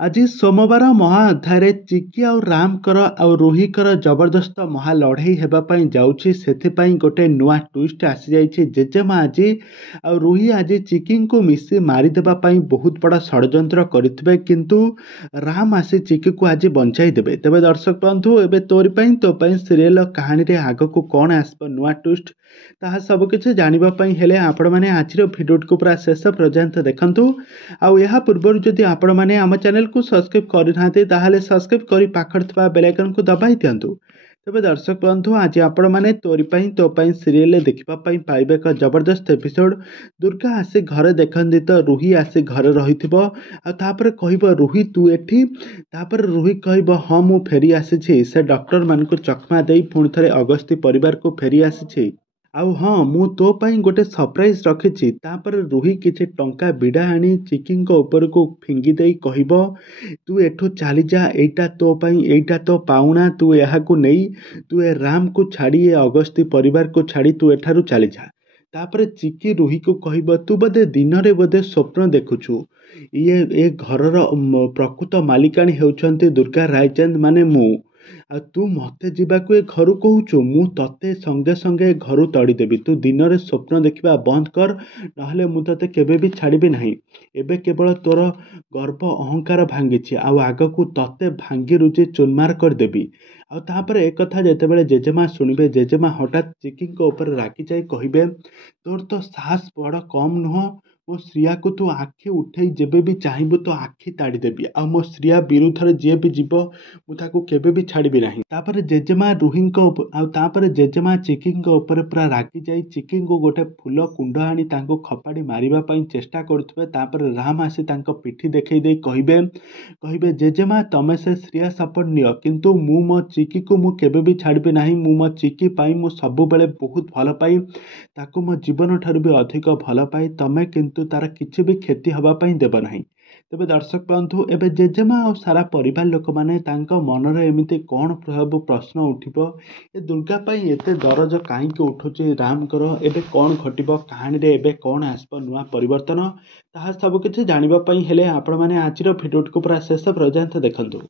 ଆଜି ସୋମବାର ମହା ଅଧ୍ୟାୟରେ ଚିକି ଆଉ ରାମଙ୍କର ଆଉ ରୋହିଙ୍କର ଜବରଦସ୍ତ ମହା ଲଢ଼େଇ ହେବା ପାଇଁ ଯାଉଛି। ସେଥିପାଇଁ ଗୋଟେ ନୂଆ ଟ୍ୱିଷ୍ଟ ଆସିଯାଇଛି। ଜେଜେମା ଆଜି ଆଉ ରୋହି ଆଜି ଚିକିଙ୍କୁ ମିଶି ମାରିଦେବା ପାଇଁ ବହୁତ ବଡ଼ ଷଡ଼ଯନ୍ତ୍ର କରିଥିବେ, କିନ୍ତୁ ରାମ ଆସି ଚିକିକୁ ଆଜି ବଞ୍ଚାଇ ଦେବେ। ତେବେ ଦର୍ଶକ ବନ୍ଧୁ, ଏବେ ତୋରି ପାଇଁ ତୋ ପାଇଁ ସିରିଏଲ କାହାଣୀରେ ଆଗକୁ କ'ଣ ଆସିବ ନୂଆ ଟ୍ୱିଷ୍ଟ, ତାହା ସବୁକିଛି ଜାଣିବା ପାଇଁ ହେଲେ ଆପଣମାନେ ଆଜିର ଭିଡ଼ିଓଟିକୁ ପୁରା ଶେଷ ପର୍ଯ୍ୟନ୍ତ ଦେଖନ୍ତୁ। ଆଉ ଏହା ପୂର୍ବରୁ ଯଦି ଆପଣମାନେ ଆମ ଚ୍ୟାନେଲକୁ ସବସ୍କ୍ରାଇବ୍ କରିନାହାନ୍ତି ତାହେଲେ ସବସ୍କ୍ରାଇବ୍ କରି ପାଖରେ ଥିବା ବେଲ୍ ଆଇକନକୁ ଦବାଇ ଦିଅନ୍ତୁ। ତେବେ ଦର୍ଶକ ବନ୍ଧୁ, ଆଜି ଆପଣମାନେ ତୋରି ପାଇଁ ତୋ ପାଇଁ ସିରିଏଲରେ ଦେଖିବା ପାଇଁ ପାଇବେ ଏକ ଜବରଦସ୍ତ ଏପିସୋଡ଼। ଦୁର୍ଗା ଆସି ଘରେ ଦେଖନ୍ତି ତ ରୋହି ଆସି ଘରେ ରହିଥିବ, ଆଉ ତାପରେ କହିବ ରୋହି ତୁ ଏଠି। ତାପରେ ରୋହି କହିବ ହଁ ମୁଁ ଫେରି ଆସିଛି, ସେ ଡକ୍ଟରମାନଙ୍କୁ ଚକମା ଦେଇ ପୁଣି ଥରେ ଅଗସ୍ତି ପରିବାରକୁ ଫେରି ଆସିଛି। ଆଉ ହଁ, ମୁଁ ତୋ ପାଇଁ ଗୋଟେ ସରପ୍ରାଇଜ୍ ରଖିଛି। ତାପରେ ରୋହି କିଛି ଟଙ୍କା ବିଡ଼ା ଆଣି ଚିକିଙ୍କ ଉପରକୁ ଫିଙ୍ଗି ଦେଇ କହିବ ତୁ ଏଠୁ ଚାଲିଯା, ଏଇଟା ତୋ ପାଇଁ, ଏଇଟା ତୋ ପାଉଣା, ତୁ ଏହାକୁ ନେଇ ତୁ ଏ ରାମକୁ ଛାଡ଼ି ଏ ଅଗସ୍ତି ପରିବାରକୁ ଛାଡ଼ି ତୁ ଏଠାରୁ ଚାଲିଯା। ତାପରେ ଚିକି ରୋହିକୁ କହିବ ତୁ ବୋଧେ ଦିନରେ ବୋଧେ ସ୍ୱପ୍ନ ଦେଖୁଛୁ, ଏ ଘରର ପ୍ରକୃତ ମାଲିକାଣୀ ହେଉଛନ୍ତି ଦୁର୍ଗା ରାୟଚାନ୍ଦ ମାନେ ମୁଁ। ଆଉ ତୁ ମୋତେ ଯିବାକୁ ଏ ଘରୁ କହୁଛୁ, ମୁଁ ତତେ ସଙ୍ଗେ ସଙ୍ଗେ ଘରୁ ତଡ଼ିଦେବି। ତୁ ଦିନରେ ସ୍ୱପ୍ନ ଦେଖିବା ବନ୍ଦ କର, ନହେଲେ ମୁଁ ତତେ କେବେ ବି ଛାଡ଼ିବି ନାହିଁ। ଏବେ କେବଳ ତୋର ଗର୍ବ ଅହଙ୍କାର ଭାଙ୍ଗିଛି, ଆଉ ଆଗକୁ ତତେ ଭାଙ୍ଗି ରୁଜି ଚୁରମାର କରିଦେବି। ଆଉ ତାପରେ ଏକଥା ଯେତେବେଳେ ଜେଜେମା ଶୁଣିବେ, ଜେଜେମା ହଠାତ୍ ଚିକିଙ୍କ ଉପରେ ରାଗିଯାଇ କହିବେ ତୋର ତ ସାହସ ବଡ଼ କମ୍ ନୁହଁ। ମୋ ଶ୍ରିୟାକୁ ତୁ ଆଖି ଉଠେଇ ଯେବେ ବି ଚାହିଁବୁ ତ ଆଖି ତାଡ଼ିଦେବି, ଆଉ ମୋ ଶ୍ରିୟା ବିରୁଦ୍ଧରେ ଯିଏ ବି ଯିବ ମୁଁ ତାକୁ କେବେ ବି ଛାଡ଼ିବି ନାହିଁ। ତାପରେ ଜେଜେମା ଚିକିଙ୍କ ଉପରେ ପୁରା ରାଗିଯାଇ ଚିକିଙ୍କୁ ଗୋଟେ ଫୁଲ କୁଣ୍ଡ ଆଣି ତାଙ୍କୁ ଖପାଡ଼ି ମାରିବା ପାଇଁ ଚେଷ୍ଟା କରୁଥିବେ। ତାପରେ ରାମ ଆସି ତାଙ୍କ ପିଠି ଦେଖେଇ ଦେଇ କହିବେ ଜେଜେମା ତମେ ସେ ଶ୍ରିୟା ସପୋର୍ଟ ନିଅ, କିନ୍ତୁ ମୁଁ ମୋ ଚିକିକୁ ମୁଁ କେବେ ବି ଛାଡ଼ିବି ନାହିଁ। ମୁଁ ମୋ ଚିକି ପାଇଁ ମୁଁ ସବୁବେଳେ ବହୁତ ଭଲ ପାଇ, ତାକୁ ମୋ ଜୀବନ ଠାରୁ ବି ଅଧିକ ଭଲ ପାଇ। ତମେ କିନ୍ତୁ ତାର କିଛି ବି କ୍ଷତି ହେବା ପାଇଁ ଦେବ ନାହିଁ। ତେବେ ଦର୍ଶକ ବନ୍ଧୁ, ଏବେ ଜେଜେମା ଆଉ ସାରା ପରିବାର ଲୋକମାନେ ତାଙ୍କ ମନରେ ଏମିତି କ'ଣ ସବୁ ପ୍ରଶ୍ନ ଉଠିବ, ଏ ଦୁର୍ଗା ପାଇଁ ଏତେ ଦରଜ କାହିଁକି ଉଠୁଛି ରାମଙ୍କର, ଏବେ କ'ଣ ଘଟିବ କାହାଣୀରେ, ଏବେ କ'ଣ ଆସିବ ନୂଆ ପରିବର୍ତ୍ତନ, ତାହା ସବୁ କିଛି ଜାଣିବା ପାଇଁ ହେଲେ ଆପଣମାନେ ଆଜିର ଭିଡ଼ିଓଟିକୁ ପୁରା ଶେଷ ପର୍ଯ୍ୟନ୍ତ ଦେଖନ୍ତୁ।